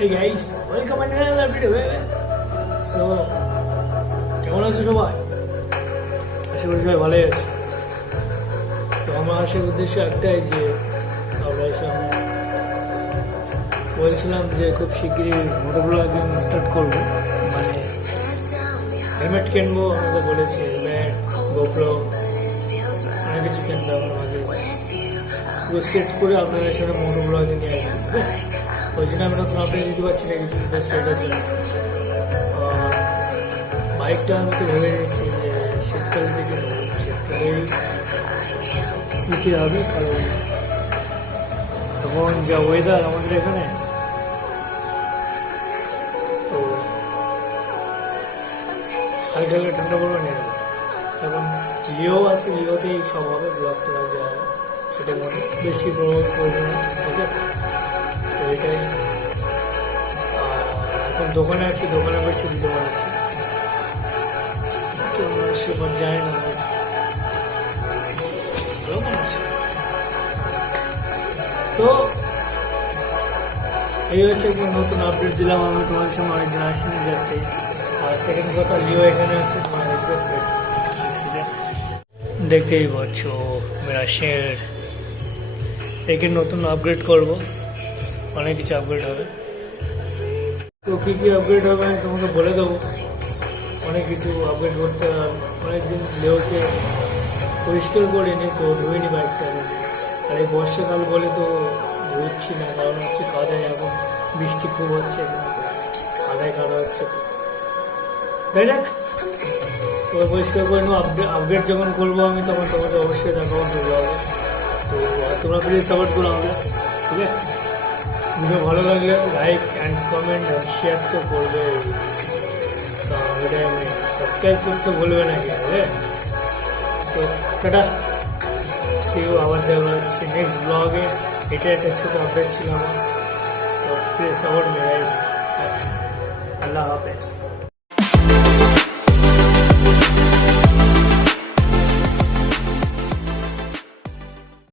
Hey guys, welcome to another video. So, কেমন আছো সবাই? আশা করি সবাই ভালোই আছে। তো আমার আসার উদ্দেশ্য একটাই যে আমরা বলছিলাম যে খুব শীঘ্রই মোটো ব্লগিং স্টার্ট করবো, মানে হেলমেট কিনবো। আমাকে বলেছে হেলমেট, গোপ্রো অনেক কিছু কিনবো। আমার মাঝে পুরো সেট করে আপনাদের সাথে মোটো ব্লগিং নিয়ে আসবো। ওই জন্য আমি তখন আপডেট দিতে পারছি না কিছু, জাস্ট এটার জন্য। বাইকটা আমি তো ভেবে নিচ্ছি যে শীতকালে থেকে শীতকালেই শিখতে হবে, কারণ এখন যা ওয়েদার আমাদের এখানে, তো হালকা হালকা ঠান্ডা পড়বে না। এখন লিও আছে, লিওতেই সব হবে, ব্লগ টোলগ যায় ছোটো মোটো, বেশি বড় করবে না। ঠিক আছে, তো এটাই। এখন দোকানে আছি, দোকানে বসে দিতে পারছি, সেবার যায় না। তো এই হচ্ছে একটা নতুন আপডেট দিলাম আমি তোমার সঙ্গে, অনেকদিন আসিনি জাস্ট এই। আর সেকেন্ড কথা, লিও এখানে আছে, তোমার দেখতেই পাচ্ছ মেরা শের। একে নতুন আপগ্রেড করবো, অনেক কিছু আপগ্রেড হবে। তো কী কী আপগ্রেড হবে আমি তোমাকে বলে দেবো। অনেক কিছু আপগ্রেড করতে হবে। অনেকদিন লিওকে পরিষ্কার করিনি, তো ধুইনি বাইকটা। আর এই বর্ষাকাল বলে তো ধুচ্ছি না, কারণ হচ্ছে কাদায়, এখন বৃষ্টি খুব হচ্ছে, কাদায় কাদা হচ্ছে। দেখ তো পরিষ্কার করে নেবো। আপগ্রেড যখন করবো আমি, তখন তোমাকে অবশ্যই দেখাবো চলে হবে। তো তোমরা প্লিজ সাপোর্ট করো আমাকে, ঠিক আছে? ভিডিও ভালো লাগলে like and comment and share তো করবে। তো এটা সাবস্ক্রাইব করতে ভুলবে না, ঠিক আছে? তো টাটা, সি ইউ, আবার দেখা হচ্ছে নেক্সট ব্লগে। এটা একটা ছোটো আপডেট ছিল আমার। তো প্লিজ সাপোর্ট মি গাইস। আল্লাহ হাফেজ।